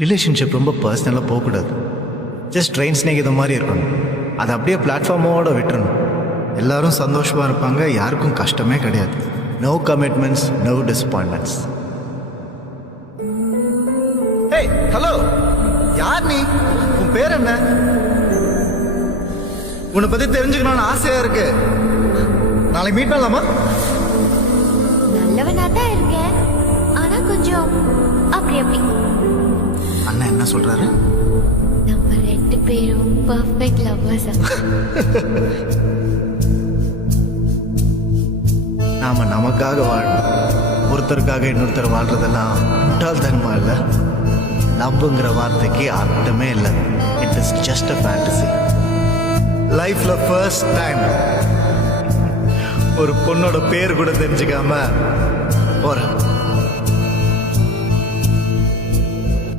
Relationship ரொம்ப பர்சனலாக போகக்கூடாது. ஜஸ்ட் ட்ரெயின் ஸ்நேகிதம் மாதிரி இருக்கணும். அதை அப்படியே பிளாட்ஃபார்மோடு விட்டுறணும். எல்லாரும் சந்தோஷமாக இருப்பாங்க, யாருக்கும் கஷ்டமே கிடையாது. No commitments, no disappointments. ஏய் ஹலோ, யார் நீ? உன் பேர் என்ன? உன்னை பற்றி தெரிஞ்சுக்கணும்னு ஆசையாக இருக்கு. நாளைக்கு மீட் பண்ணலாமா? நல்லவனா தான் இருக்கேன், ஆனா கொஞ்சம் அப்படி அப்படி. அண்ணா என்ன சொல்றாரு? நம்ம 2 பேரும் பர்ஃபெக்ட் லவ்வர்ஸ். நாம நமக்காக வாழணும், ஒருத்தருக்காக இன்னொருத்தர் வாழ்றதெல்லாம் முட்டாள்தனமா இல்லை. லவ்ங்கிற வார்த்தைக்கு அர்த்தமே இல்லை. It is just a fantasy. லைஃப்ல ஃபர்ஸ்ட் டைம் ஒரு பொண்ணோட பேர் கூட தெரிஞ்சுக்காம போறேன்.